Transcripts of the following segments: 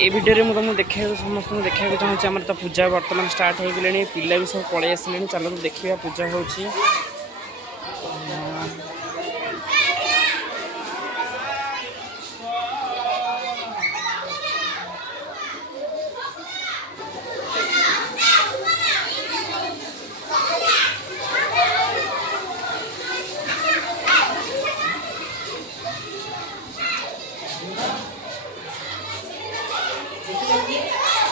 ये भिडियो में तुमको देखा समस्त देखा चाहूँगी आम तो पूजा बर्तमान स्टार्ट हो गले पिला भी सब पलि आसिले चलो देखा पूजा हो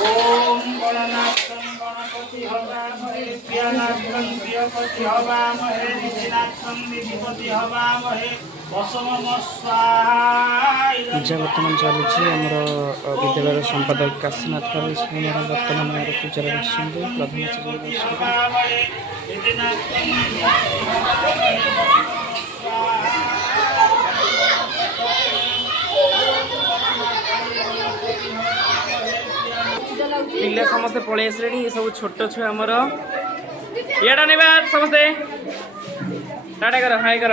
ओम गणनाथं गणपति हवामहे प्रियनाथं प्रियपति हवामहे निधिनाथं निधिपति हवामहे वसमम स्वाहा। पूजा बर्तमान चलुची आमर विद्यालय संपादक काशीनाथ बर्तमान पूजा पिला समस्ते पलि आसे ये सब छोट छुआ आमर याडा नहीं समस्ते टाटा कर हाई कर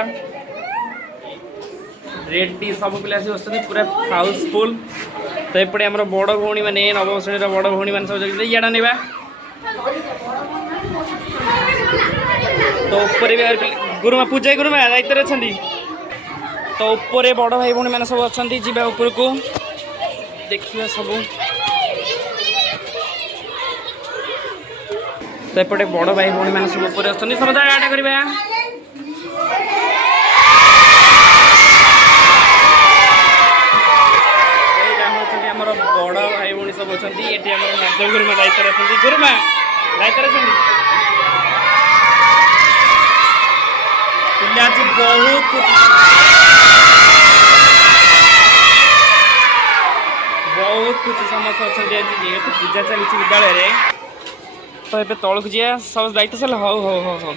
रेडी सब पिला आसी बस पूरा हाउसफुल। तो एपटे आम बड़ भौणी मैंने नवम श्रेणी बड़ भौणी मैंने सब याडा नहीं तो ऊपर भी गुरुमा पूजा गुरुमा दायित्व अच्छा तो ऊपर बड़ भाई भौणी मैंने सब अच्छा जा ऊपर को देखा सब। तो एपटे बड़ भाई भौणी मैंने सब ऊपर अच्छा सब गाटा करवा आमर बड़ भाई भौणी सब अच्छा ये मध्य गुरुमा दायित्व अच्छा गुरुमा दायित्व अच्छा बहुत खुशी समस्त अच्छा जेहेतु पूजा चली विद्यालय तो ये तौक जा सब दायित्व सारे हो हो हो हो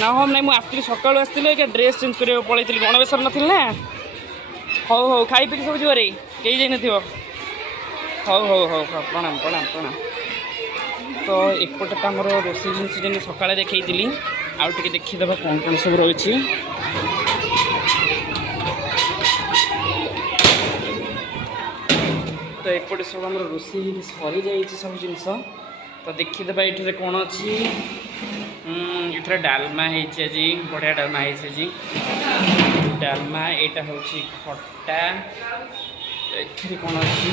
ना हम नहीं मुझे सकाल आसती ड्रेस चेंज कर पलि गणवेश नी ना हो हो खाई पी सब जीव कहीं जाइन हो हो हो प्रणाम प्रणाम प्रणाम। तो एपटे तो आम रोषे जिन सकाଳେ देखी आउ टे देखीदे कौन कौन सब रही। तो एपटे सब आम रोषे सरी जा सब जिन तो देखीदे ये कौन अच्छी ये डालमा आज बढ़िया डालमा आज डालमा यहाँ हूँ खटा ए कौन अच्छी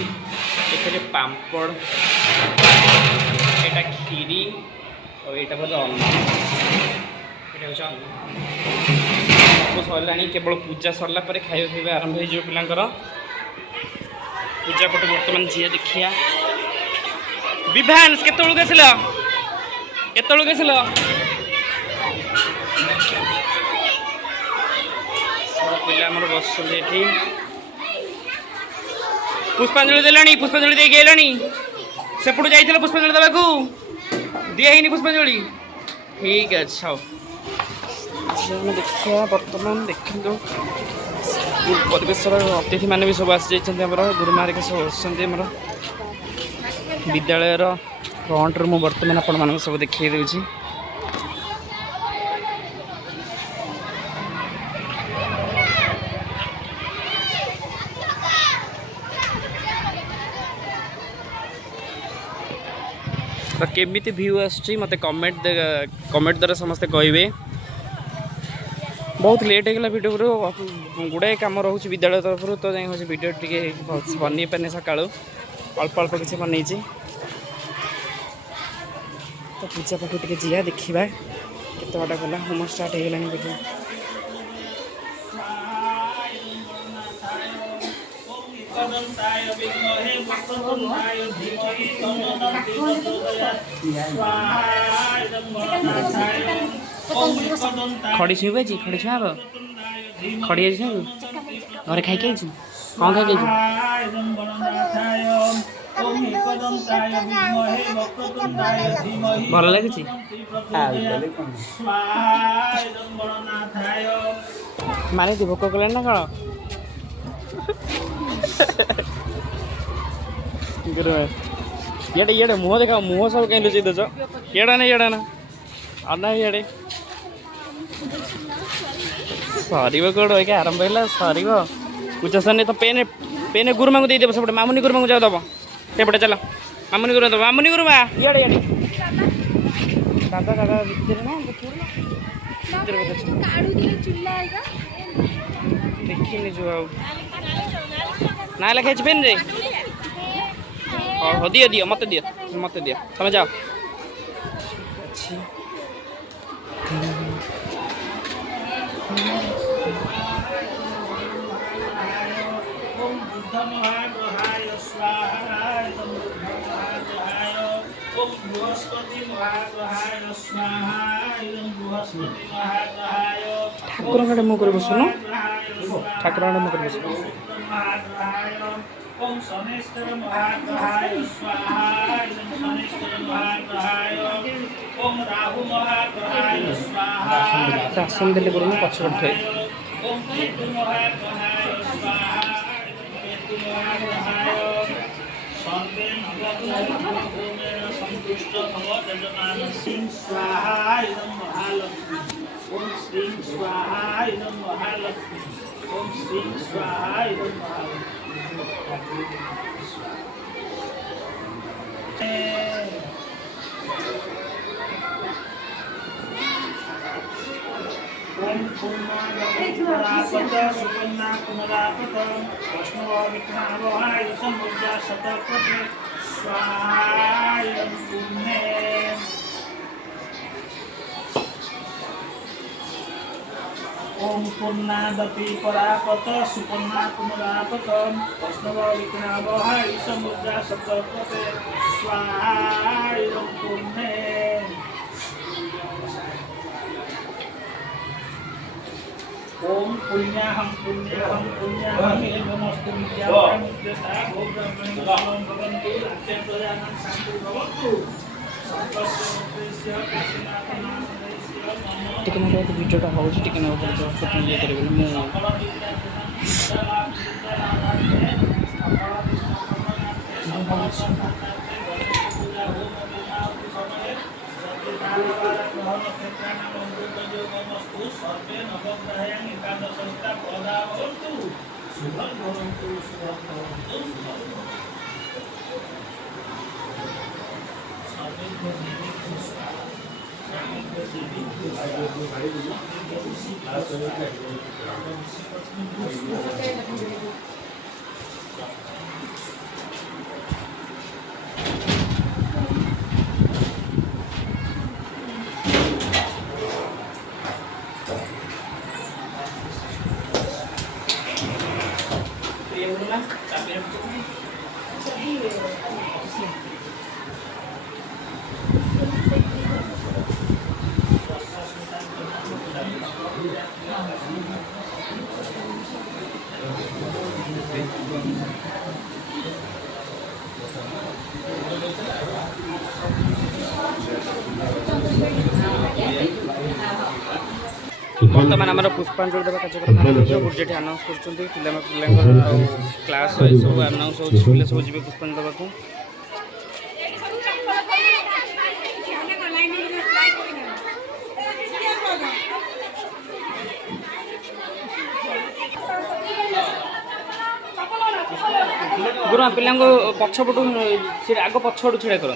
ए पापड़ यहाँ खीरी और यहाँ बोधे अन्न यहाँ हूँ अन्न सब सरला केवल पूजा सरला खाଇବା पिଇବା आरंभ हो पिलांकर पूजा पटे बर्तमान झील देखिया विभांस केत पिला बस पुष्पांजलि देलानी पुष्पांजलि दे गलानी सेपटू जाइए पुष्पांजलि देवाकू दिहनी पुष्पांजलि ठीक अच्छा देखिए बर्तमान देखो परिवेश अतिथि मैंने भी सब आसी गुरुमा सब आम विद्यालय फ्रंट रू बर्तमान आपण सब देखी दूसरी तो केमिति व्यू आसुची मते कमेंट द्वारा समस्ते कहे बहुत लेट होगा वीडियो गुड़ाए कम रोचे विद्यालय तरफ तो जाए हूँ वीडियो टे बन पारे सका अल्प अल्प किसी बन तो पूजा पाख टे जा देखा केत बाटा गला होम स्टार्ट हो गला वीडियो खड़ी छुआ जी खड़ी छुआ खड़ी घर खाई कौन खाई भल लगे मानी थी भोक कले ना कौन ये मुह देखा मुह सब कहीं लुचि देच ये ना अन्ना ये सर कौट आरंभ है सर पूजा सर तो पेन पेन गुरुमा को देदेव सेपटे मामुनी गुरुमा को जाओ दब सेपटे चल मामुनी गुरुमा दब मामुनी गुरुमा इे इे दादा दादा देखी जो ना लिखा पेन रे हाँ दियो दियो मत दियो तुम जाओ ठाकुर आड़े मुँह कर बसुन ठाकुर आड़े मुँह कर बस ओम शनेश्वर महाग्रहाय स्वाहा शनेश्वर महाग्रहाय ओम राहु महाग्रहाय स्वाहा आसन देले करूँ पछपट थे ओम केतु महाग्रहाय स्वाहा केतु महाग्रहाय सर्वे नवग्रहेण संतुष्ट भव यजमान सिंह स्वाहा इदं महालक्ष्मी ओम श्रीं स्वाहा इदं महालक्ष्मी ओम श्रीं स्वाहा इदं महालक्ष्मी ओम पूर्णागत सुपन्ना कुमलापत वैष्णव विघ्नावहाय समुद्रा शतपथे स्वाहा इदं पुण्ये ओम पूर्णादपि परापत सुपन्ना कुमलापत वैष्णव विघ्नावहाय समुद्रा शतपथे स्वाहा इदं पुण्ये ओम पुण्याहं एवमस्तु विद्यावानित्यता भो ब्रह्मणि भवन्तु अत्यं प्रजानां शान्तिः भवतु संकल्पस्य काशीनाथनाथस्य नमः टिकन को वीडियोटा होउछि टिकन को फोटो ले करबे मु सर्वे नवग्रहाय एकादशस्ता पदा भवन्तु शुभं भवन्तु शुभं भवन्तु बर्तमान आम पुष्पांजलि देवा कार्यक्रम गुरुजी आनाउंस कर क्लास सब आनाउंस हो सब जी पुष्पांजलि देवा गुरुमा पिला पछपटू आग पछपटू छिड़ा कर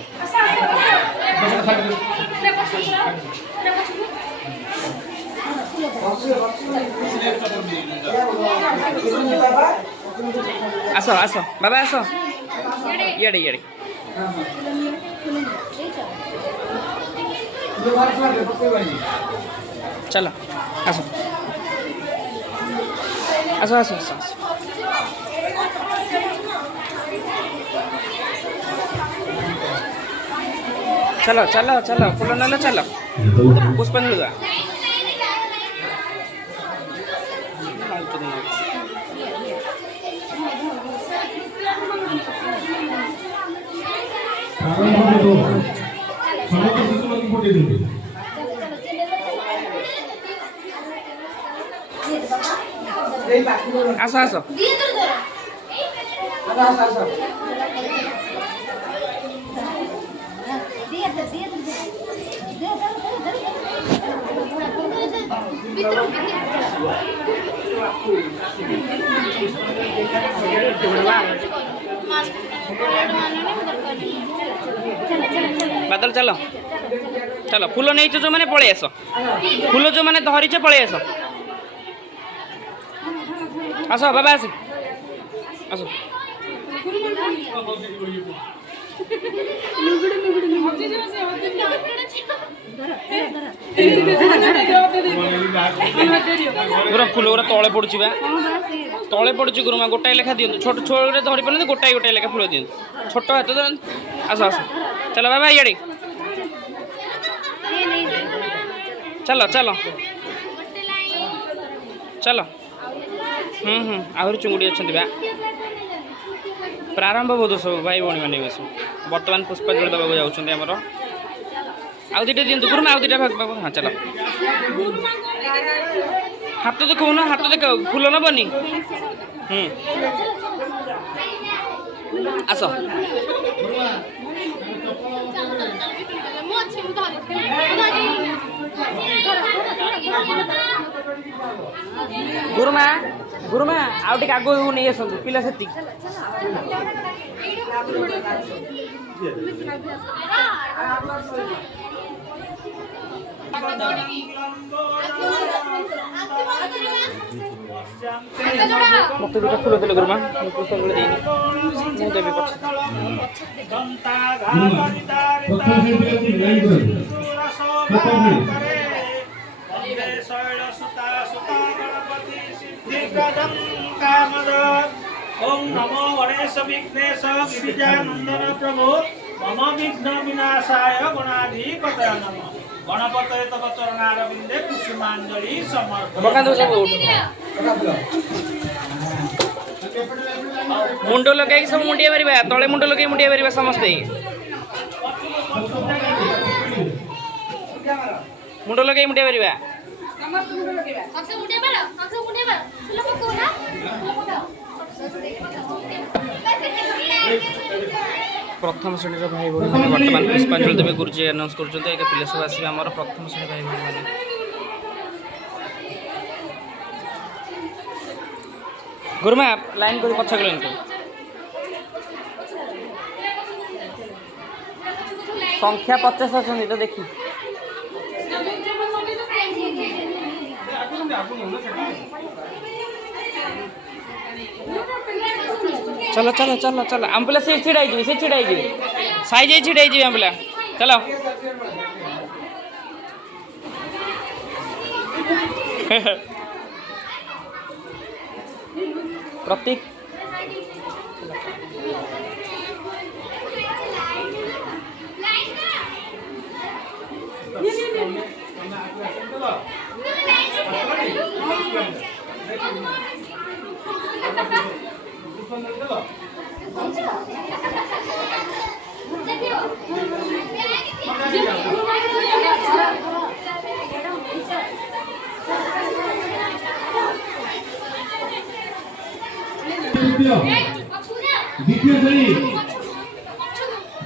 आस आस बाबा आस इे इे चलो आस आस आस आस चलो चलो चलो फूल ना चलो पुष्पांजलि आस आस बादल चलो चलो फूल नहीं जो मैंने पलि आस फूल जो मैंने धरीचे पलि आस आस बाबा आस आस गुरुमा फूल गुरा तले पड़ुची बा तले पड़ुची गुरुमा गोटाए लेखा दियंतु छोट छोटे धरी पारना गोटाए गोटाए लेखा फूल दियंतु छोट हाथ आस आस चलो बाबा इे चलो चलो चलो आहरी चुंगुड़ी अच्छा बा प्रारंभ बोध सब भाई भौणी मैंने सब बर्तमान पुष्पांजलि देवाक जामर आउ दुटा दिंतु गुरुमा आउ दुटा भाग हाँ चलो हाथ देखो ना हाथ देख फूल नबनी आस गुरुमा गुरुमा आउ टे आग नहीं आस पिला से मत दुटा फूल देले गुरुमा पुष्पांजलि देनी मु देवी पछ ओम नमो गणेश विघ्नेश गिरिजानंदन प्रभु मम विघ्न विनाशाय गणाधिपतये नमः गणपतये तव चरणारविंदे कुसुमांजलि समर्पयामि। मुंड लगे सब मुंडिया मारिबा तले मुंड लगे मुंडिया मारिबा समस्ते मुंड लगे मुंडिया मारिबा प्रथम श्रेणी भाई भौणी बर्तमान पुष्पांजलि देवे गुरुजी अनाउंस कर पिला सब आस प्रथम श्रेणी भाई भौणी मैंने गुरुमा लाइन कर पछ गले संख्या 50 अच्छा तो देखी चलो चलो चलो चलो आम्बुला से छिड़ा साइज छिड़ा आम्बुला चलो प्रतीक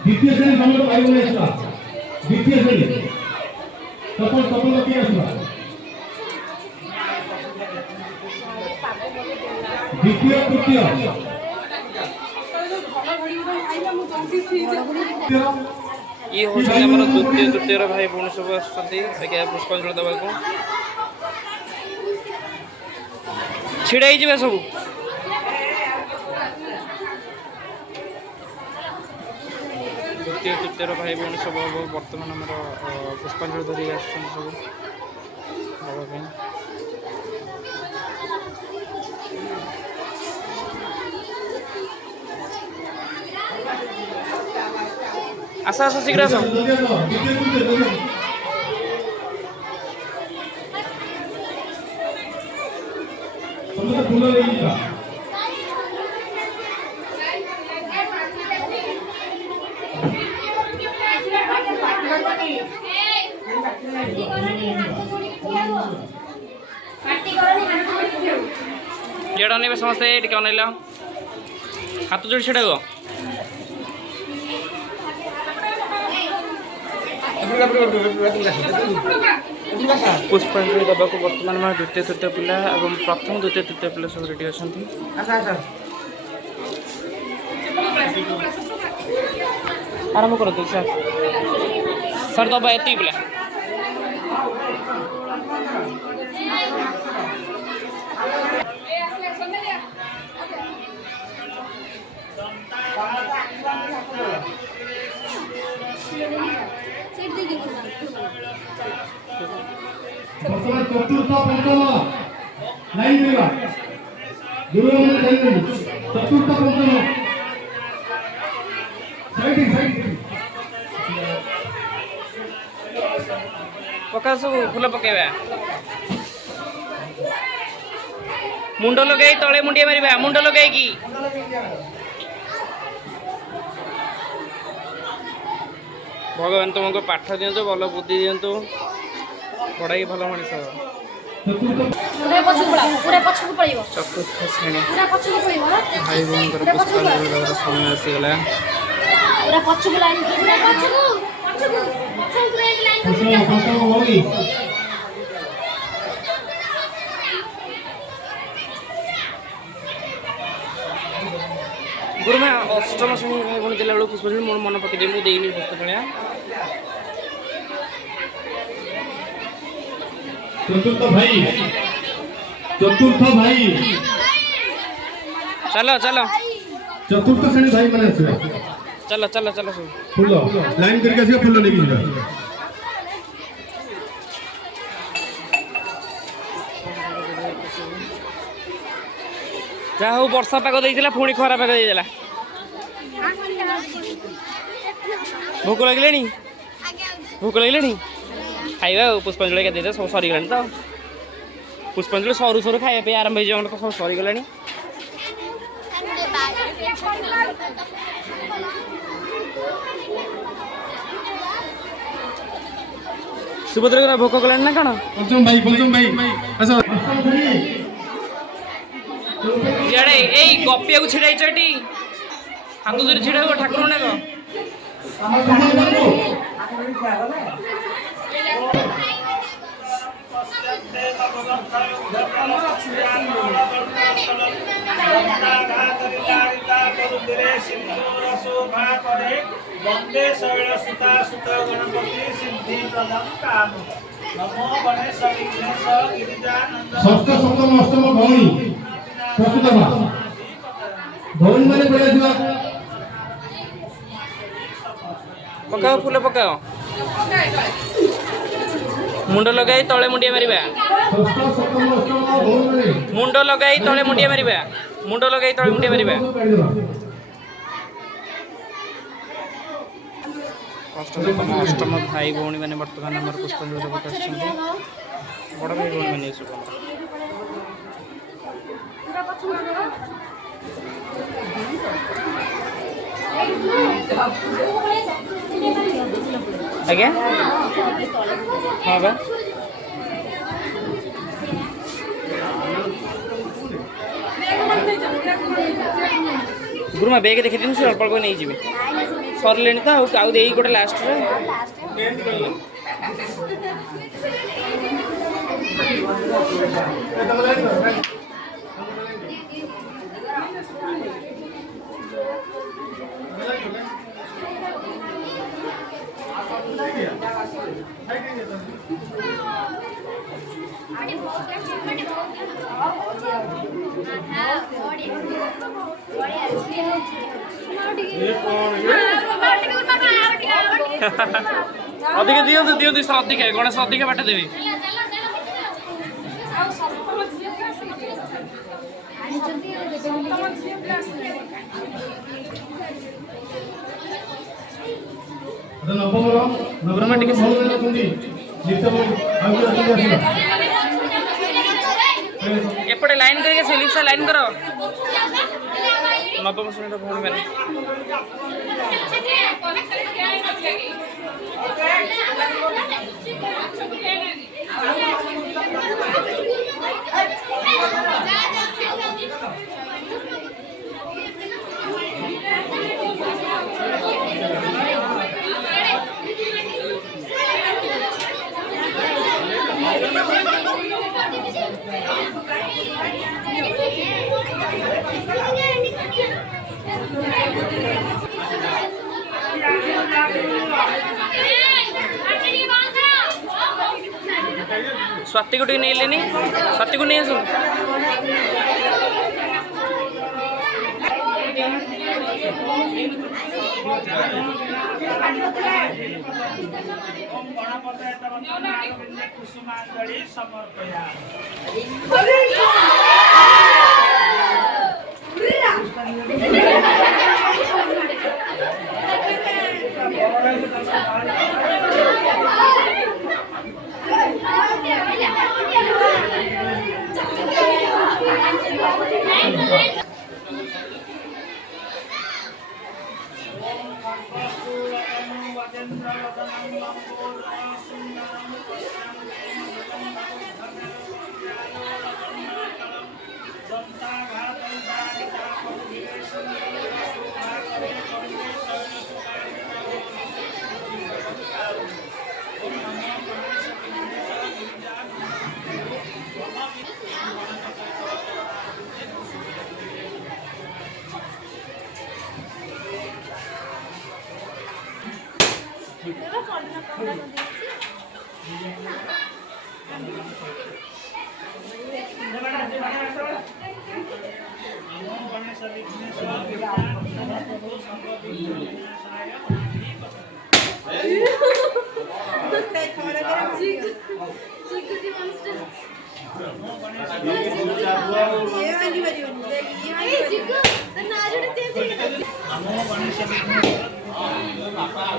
द्वितीय श्रेणी समस्त भाई भौणी आसला द्वितीय श्रेणी तपन तपन किए आसला द्वितीय तृतीय ये हूँ द्वितीय तृतीय भाई भौणी सब आगे पुष्पांजलि देवाक छिड़ा सब द्वितीय तृतीय भाई भौणी सब बर्तमान आम पुष्पांजलि धरिक आस सब आस आस शीघ्र आस जेड अनेबे समस्ते टिके अनेल हाथ जोड़ी छेड़ा पुष्पांजलि देवाक बर्तमान द्वितीय तृतीय पिला और प्रथम द्वितीय तृतीय पिला सब रेडी अच्छा आरंभ करतु सर सर दबा एति पिला ବର୍ତ୍ତମାନ ଚତୁର୍ଥ ପଞ୍ଚମ ଲାଇନ୍ କରିବା ଗୁରୁମାନେ ଲାଇନ୍ ଚତୁର୍ଥ ପଞ୍ଚମ ସାଇଡ୍ ପକା ସବୁ ଫୁଲ ପକେଇବା ମୁଣ୍ଡ ଲଗାଇ ତଳେ ମୁଣ୍ଡିଆ ମାରିବା ମୁଣ୍ଡ ଲଗାଇକି ଭଗବାନ ତୁମକୁ ପାଠ ଦିଅନ୍ତୁ ଭଲ ବୁଦ୍ଧି ଦିଅନ୍ତୁ ପଢ଼ାଇ ଭଲ ମଣିଷ ଚତୁର୍ଥ ଶ୍ରେଣୀ ଭାଇ ଭଉଣୀଙ୍କର ପୁଷ୍ପାଞ୍ଜଳି ଦେବାର ସମୟ ଆସିଗଲା गुरुमा अष्टम श्रेणी भाई भौणी देला बेलू पुष्पांजलि मोर मन पकईदे मुझे देनी पुष्पांजलिया चतुर्थ भाई चलो चलो चतुर्थ श्रेणी भाई मैंने आसवा चलो चलो चलो सब फुल लाइन करके आसवा फुल लेके ଯିବା जा हो वर्षा पाग देइला पुणी खरा पाग देइला भूख लगे खाइबा पुष्पांजलि का देदे सब सरी गलानी तो पुष्पांजलि सरू सरू खाइबा पे आरंभ हो तो सब सरी गलानी सुभद्रा भोक कलानी ना कौन पंचम भाई अच्छा इे यही गपिया को छिड़ा चटी हाथ धरी छिड़ा ठाकुर ने वंदे शैल सुता सुत गणपति सिद्धि प्रदम काम नमो गणेश विघ्नेश गिरिजानंद षष्ठ सप्तम अष्टम भौणी प्रस्तुत भौणी मैंने पढ़ा जुआ पकाओ फूल पकाओ मुंड लगाई तले मुंडिया मारिबा षष्ठ सप्तम अष्टम भौणी मुंड लगाई तले मुंडिया मारिबा मुंड लगाई तले मुंडिया मारिबा अष्टम भाई भौणी मैंने बर्तमान आम पुष्पांजलि देवत बड़ भाई भौणी मैंने सब आज्ञा हाँ बा गुरुमा बेग देखी दिन से अल्प अल्प नहीं जी सरले तो आउ दे गोटे लास्ट अधिक दिंतु दिंतु सर अधिक गणेश अधिक बाट देवी एपटे लाइन करके से लिप्सा लाइन करो नवम श्रेणी भौणी मैंने स्वाति को नहीं लेनी स्वाति को नहीं आसो ओम गणपतये नमः नागविन्दे कुसुमाञ्जलि समर्पयामि।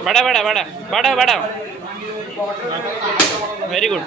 बड़ा बड़ा बड़ा बड़ा बड़ा वेरी गुड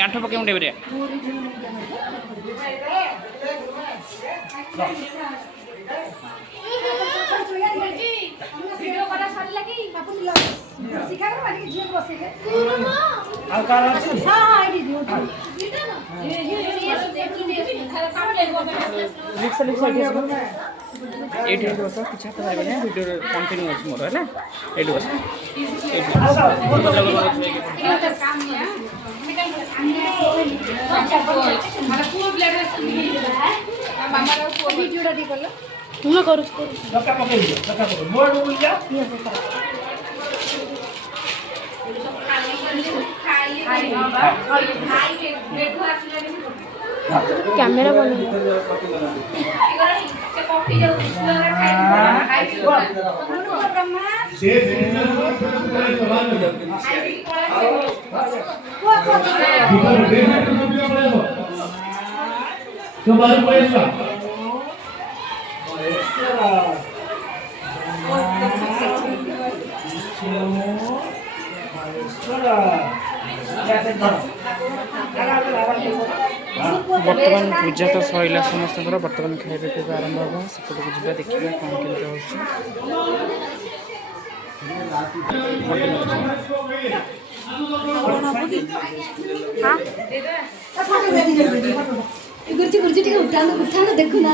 आंठू पके मुंडे बरिया ये बस किसी हाथ पारे भिडियो कंटिन्यू अच्छे मोर है ये बस कैमेरा बोल बर्तमान पूजा तो सैला समस्त बर्तमान खाଇବା पिवा आरंभ हम सेपटक जा देखा कौन गुरुजी गुरुजी टिके उठानो उठानो देखु ना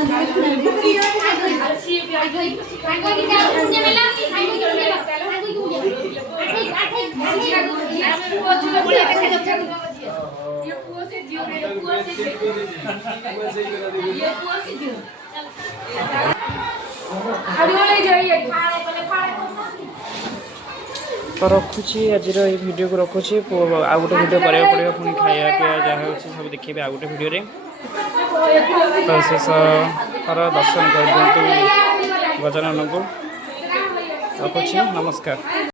तो रखुची आज वीडियो को रखुची आउ गोटे वीडियो कराया पड़ेगा पुणी खाया पिया जहाँ हो सब देखिए आउ गोटे वीडियो तो शेष थर दर्शन कर दिखाँ गजानन को रखुची नमस्कार।